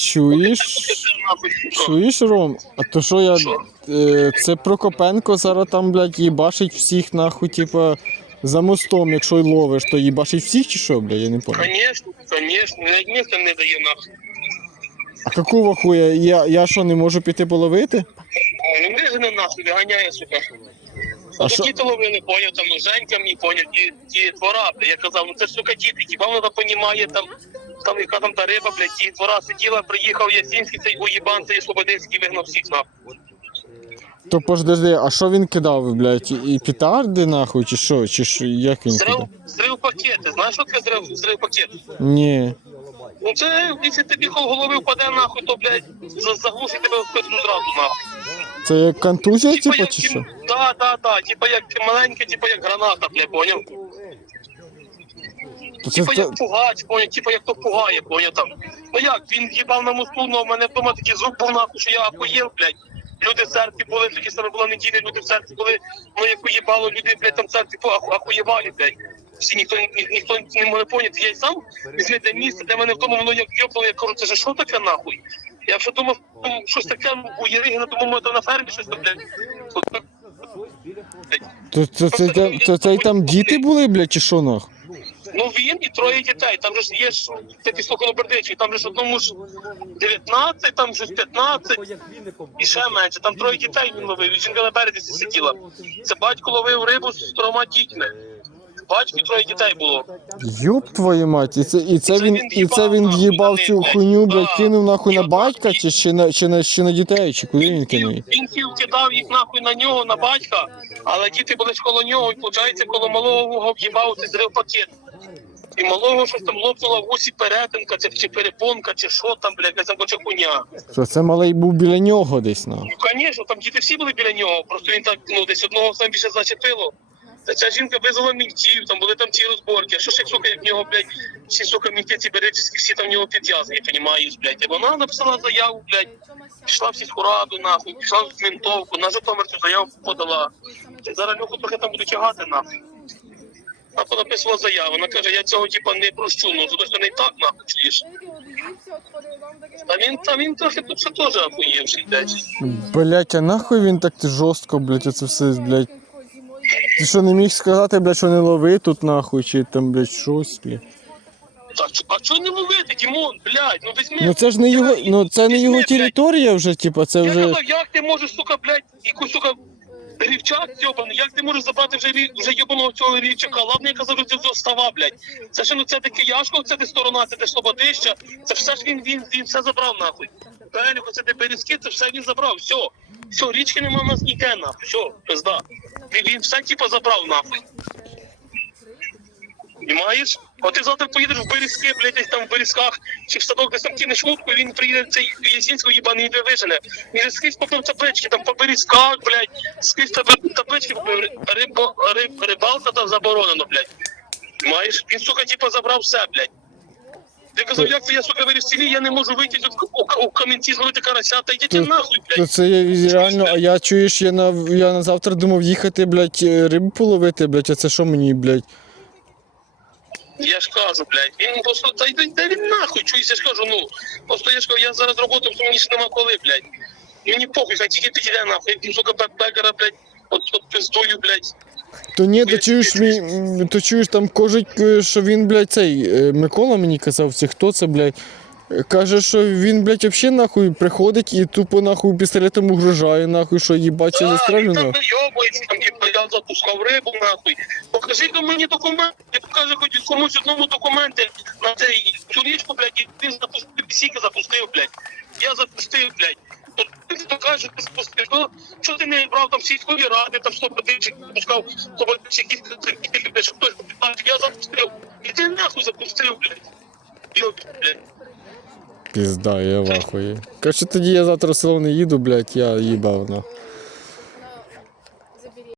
Чуєш? Чуєш, Ром? А то що я. Е, це Прокопенко зараз там, блядь, їбашить всіх нахуй, типа, за мостом, якщо й ловиш, то їбашить всіх чи що, блядь, я не понял. Конечно, конечно, навіть не дає нахуй. А какого хуя? Я, я що, не можу піти половити? Ну, вижене нахуй, виганяє, сука. А що- діти ловили, поняв, там, Женька мені поняв, ті, ті двора, я казав, ну це ж, сука, діти, хіба вона понімає, там, там, яка там та риба, блядь, ті двора сиділа, приїхав Ясінський, цей уїбан, цей Слободинський, вигнав всіх нахуй. То подожди, а що він кидав, блядь? І петарди нахуй, чи що? Чи що, як він Зрив, кидав? зрив пакети, знаєш, що таке зрив, зрив пакет? Ні. Ну це, якщо тобі кол голови впаде нахуй, то, блядь, за- заглушить тебе в пизду зразу, нахуй. Це як контузія, типа, чи що? да, да, да, типа як маленька, типа як граната, блядь, поняв? То це, Типа як пугач, поняв, типа як то пугає, поняв там. Ну як, він їбав на мосту, но в мене вдома такий звук був нахуй, що я ахуєв, блядь. Люди в церкві були, такі саме була неділя, люди в церкві були, ну як уїбало, люди, блядь, там в церкві аху- ахуєвали, блядь. Всі ніхто, ні, ніхто не може поняти. Я й сам візьми де місце, де мене в тому воно як йопало, я кажу, це ж що таке нахуй? Я вже думав, ну, щось таке, ну, у Єригіна, думав, може, там на фермі щось там, блядь. Тут так, блядь. то, то, це, то, то, це й там діти були, блядь, чи що нахуй? Він і троє дітей. Там же ж є ж такі слухонобердичі, там же ж одному ж 19, там же ж 15 і ще менше. Там троє дітей він ловив. І жінка на березі сиділа. Це батько ловив рибу з трьома дітьми. Батько і троє дітей було. Йоп твою мать, і це, і це він, і це він на цю хуйню, блядь. кинув нахуй на батька, чи ще на, чи на, чи на дітей, чи куди він кинув? Він ків кидав їх нахуй на нього, на батька, але діти були ж коло нього, і виходить, коло малого в'їбав цей зрив пакет. І малого щось там лопнула в усі перетинка, чи, чи перепонка, чи що там, блядь, якась там хоче хуйня. Що це малий був біля нього десь нахуй. Ну, звісно, там діти всі були біля нього, просто він так, ну, десь одного сам більше зачепило. Та ця жінка визвала мінтів, там були там ці розборки. А що ж як, сука, як в нього, блядь, всі, сука, мінти ці беречівські, всі там в нього підв'язані, понімаєш, блядь. І вона написала заяву, блядь, пішла в сільську раду, нахуй, пішла в ментовку, на Житомир цю заяву подала. Зараз Льоху трохи там буде тягати, нахуй. Вона понаписувала заяву, вона каже, я цього, типа, не прощу, ну, що не так, нахуй, чуєш. Та він, та він трохи тут ще теж охуєвший, блядь. Блять, а нахуй він так жорстко, блять, оце все, блять. Ти що не міг сказати, блять, що не лови тут нахуй, чи там, блять, щось. Так, чо- а чого не ловити, Дімон, блядь, ну візьми. Ну це ж не його, ну це не його блядь. територія вже, типа, це Я вже. казав, як ти можеш, сука, блядь, якусь, сука, рівчак цьобаний, як ти можеш забрати вже, рі- вже йобаного цього рівчака? Ладно, казав, що це става, блядь. Це ж, ну, це таке яшко, це де сторона, це де слободища, це все ж він, він, він все забрав, нахуй. Переліку, це де березки, це все він забрав, все. Все, річки нема в нас ніде, нахуй, все, пизда. Він, він все, типа, забрав, нахуй. Понимаєш? От ти завтра поїдеш в Березки, блядь, десь там в Березках, чи в садок десь там кинеш лутку, і він приїде цей Ясінського їбаний не вижене. Він же скрізь попив таблички, там по Березках, блядь, скрізь таб- таблички рибо, риб, рибалка там заборонено, блядь. Понимаєш? Він, сука, типа, забрав все, блядь. Я казав, як це я, сука, виріс в селі, я не можу вийти тут у, у камінці зловити карася, та йдіть Ти- нахуй, То блядь. це я реально, а я чуєш, я на я на завтра думав їхати, блядь, е, рибу половити, блядь, а це що мені, блядь? Я ж кажу, блядь, він просто та йди та він нахуй, чуєш, я ж кажу, ну, просто я ж кажу, я зараз роботу, мені ж нема коли, блядь. Мені похуй, хай тільки підійде нахуй, як сука, бекбекера, блядь, от, от пиздую, блядь. То ні, то чуєш мій, то чуєш там кожуть, е, що він, блядь, цей е, Микола мені казав, це хто це, блядь. Е, Каже, що він, блядь, взагалі нахуй приходить і тупо нахуй пістолетом угрожає, нахуй, що я Так, застрелю він там нахуй. вийобується, там, типу, я запускав рибу, нахуй. Покажи до мені документи, покажи хоч комусь одному документи на цей цю річку, блядь, і він запустив, сіки запустив, блядь. Я запустив, блядь. То ти покажеш, ти запустив. Ну, що ти не брав там сільської ради, там 100 подичок пускав, 100 якісь хтось. Я запустив. І ти нахуй запустив, блядь. Йоб, блядь. Пізда, я в ахуї. Каже, тоді я завтра в село не їду, блядь, я їбав, нахуй.